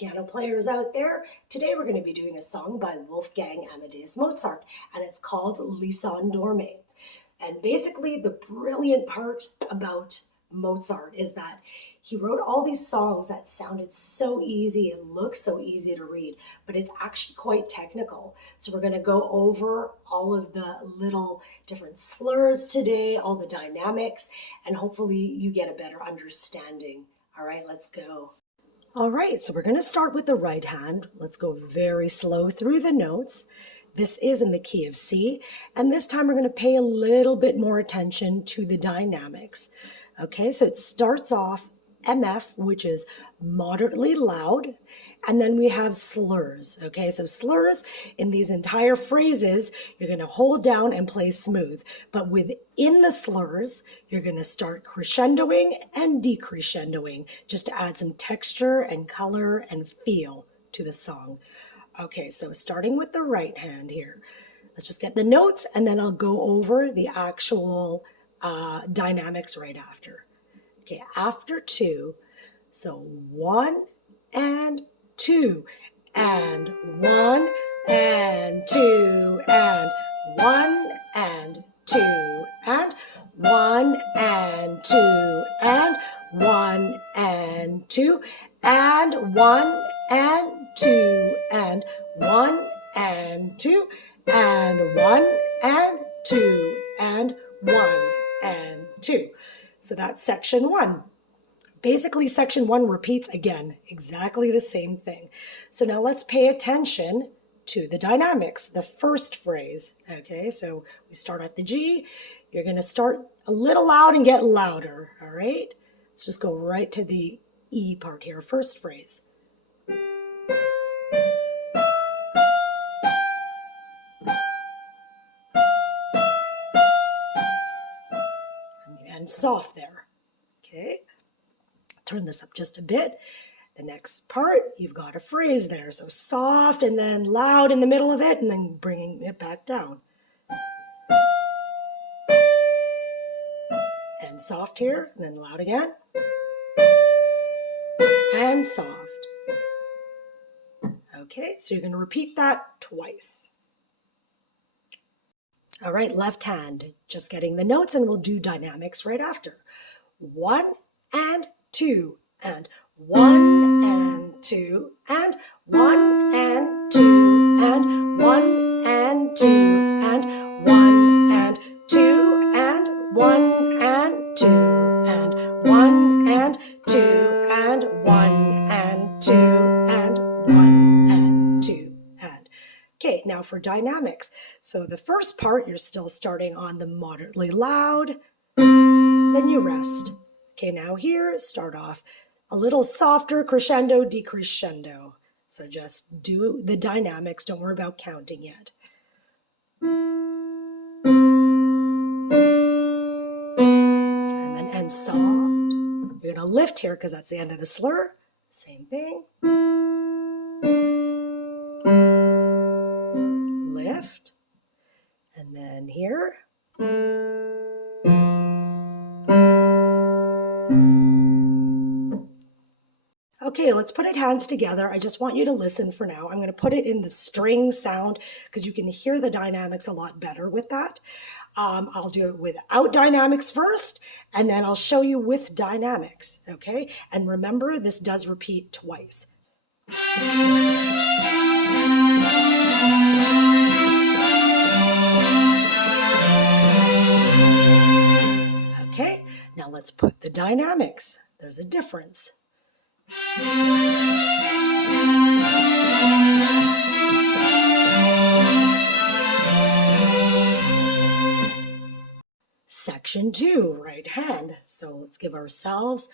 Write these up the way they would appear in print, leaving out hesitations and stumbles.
piano players out there. Today we're going to be doing a song by Wolfgang Amadeus Mozart, and it's called Lison Dormait. And basically the brilliant part about Mozart is that he wrote all these songs that sounded so easy and looked so easy to read, but it's actually quite technical. So we're going to go over all of the little different slurs today, all the dynamics, and hopefully you get a better understanding. All right, let's go. All right, so we're going to start with the right hand. Let's go very slow through the notes. This is in the key of C, and this time we're going to pay a little bit more attention to the dynamics. Okay, so it starts off MF, which is moderately loud, and then we have slurs. Okay, so slurs in these entire phrases, you're going to hold down and play smooth, but within the slurs, you're going to start crescendoing and decrescendoing just to add some texture and color and feel to the song. Okay, so starting with the right hand here, let's just get the notes and then I'll go over the actual dynamics right after. Okay, after two, so 1 and 2, and 1 and 2, and 1 and 2, and 1 and 2, and 1 and 2, and 1 and 2, and 1 and 2, and 1 and 2, and 1 and 2. So that's section 1. Basically, section 1 repeats again, exactly the same thing. So now let's pay attention to the dynamics, the first phrase. Okay, so we start at the G. You're going to start a little loud and get louder, all right? Let's just go right to the E part here, first phrase. And soft there, okay? Turn this up just a bit. The next part, you've got a phrase there. So soft and then loud in the middle of it and then bringing it back down. And soft here, and then loud again. And soft. Okay, so you're going to repeat that twice. All right, left hand, just getting the notes, and we'll do dynamics right after. 1 and 2, and 1 and 2, and 1 and 2, and 1 and 2, and 1 and 2, and 1 and 2, and 1 and 2, and 1 and 2, and 1 and 2, and. Okay, now for dynamics. So the first part, you're still starting on the moderately loud, then you rest. Okay, now here, start off a little softer, crescendo, decrescendo. So just do the dynamics, don't worry about counting yet. And then end soft. You're gonna lift here because that's the end of the slur. Same thing. Lift. And then here. Okay, let's put it hands together. I just want you to listen for now. I'm going to put it in the string sound because you can hear the dynamics a lot better with that. I'll do it without dynamics first, and then I'll show you with dynamics, okay? And remember, this does repeat twice. Okay, now let's put the dynamics. There's a difference. Section 2, right hand. So let's give ourselves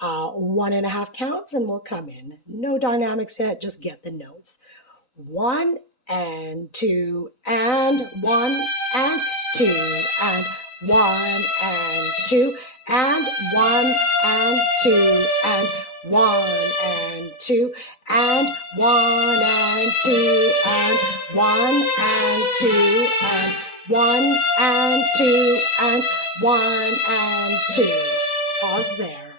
1.5 counts and we'll come in. No dynamics yet, just get the notes. 1 and 2 and 1 and 2 and 1 and 2 and 1 and 2 and 1 and 2 and 1 and 2 and 1 and 2 and 1 and 2 and 1 and 2. Pause there.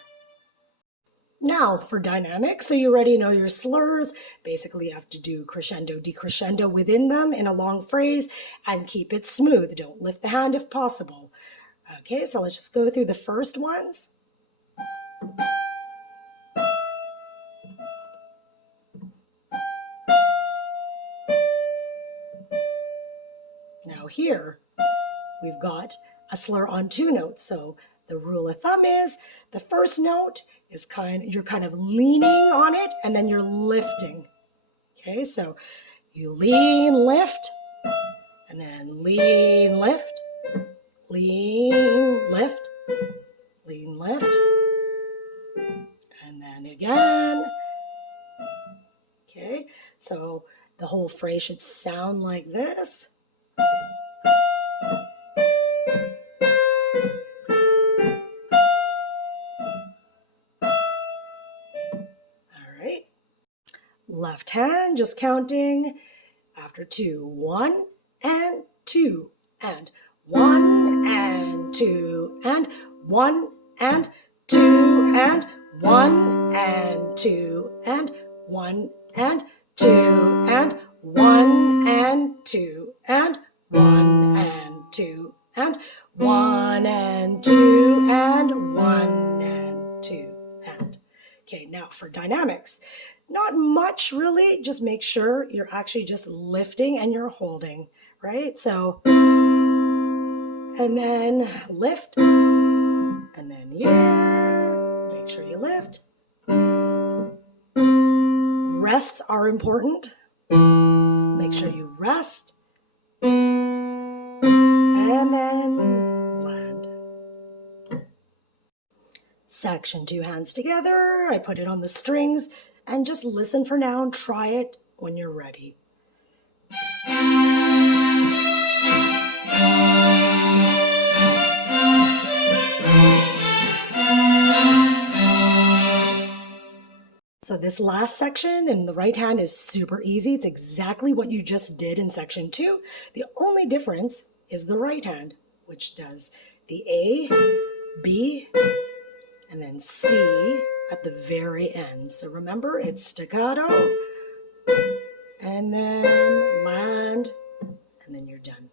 Now for dynamics, so you already know your slurs. Basically, you have to do crescendo, decrescendo within them in a long phrase and keep it smooth. Don't lift the hand if possible. Okay, so let's just go through the first ones. Now here, we've got a slur on two notes. So the rule of thumb is the first note is you're kind of leaning on it and then you're lifting. Okay, so you lean, lift, and then lean, lift, lean, lift, lean, lift, and then again. Okay, so the whole phrase should sound like this. All right. Left hand, just counting after 2. 1 and 2 and 1 and 2 and 1 and 2 and 1 and 2 and 1 and 2 and 1 and 2 and 1 and 2 and 1 and 2 and 1 and 2 and. Okay, now for dynamics. Not much really, just make sure you're actually just lifting and you're holding, right? So, and then lift, and then here, make sure you lift. Rests are important. Make sure you rest, and then land. Section 2, hands together. I put it on the strings. And just listen for now and try it when you're ready. So this last section in the right hand is super easy. It's exactly what you just did in section 2. The only difference is the right hand, which does the A, B, and then C at the very end. So remember, it's staccato, and then land, and then you're done.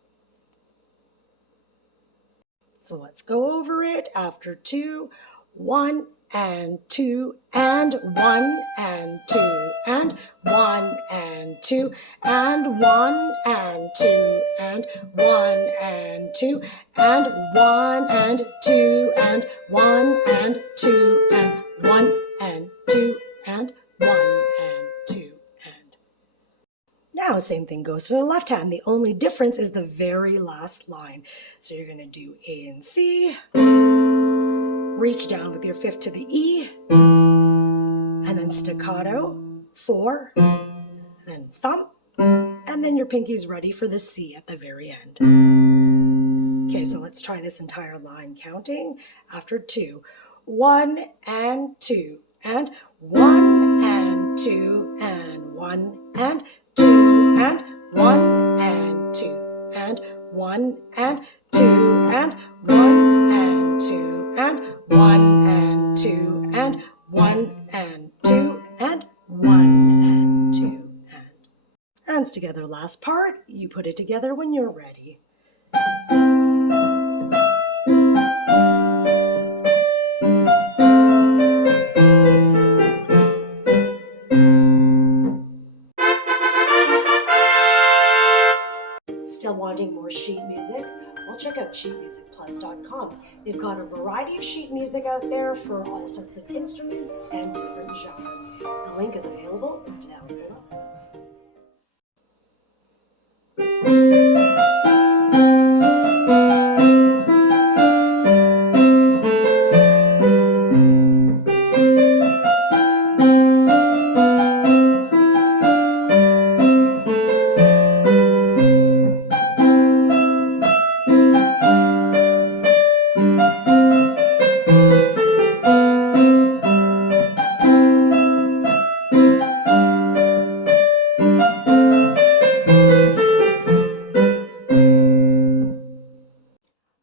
So let's go over it after 2. 1 and 2 and 1 and 2 and 1 and 2 and 1 and 2 and 1 and 2 and 1 and 2 and 1 and 2 and 1 and 2 and 1 and 2 and. Now same thing goes for the left hand. The only difference is the very last line. So you're going to do A and C. Reach down with your fifth to the E, and then staccato, 4, then thumb, and then your pinky's ready for the C at the very end. Okay, so let's try this entire line counting after 2. 1 and 2 and 1 and 2 and 1 and 2 and 1 and 2 and 1 and 2 and 1 and 2 and 1 and 2 and 1 and 2 and 1 and 2 and. Hands together, last part. You put it together when you're ready. Still wanting more sheet music? Well, check out sheetmusicplus.com. They've got a variety of sheet music out there for all sorts of instruments and different genres. The link is available down below.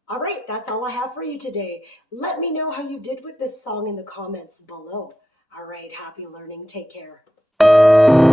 All right, that's all I have for you today. Let me know how you did with this song in the comments below. All right, happy learning. Take care.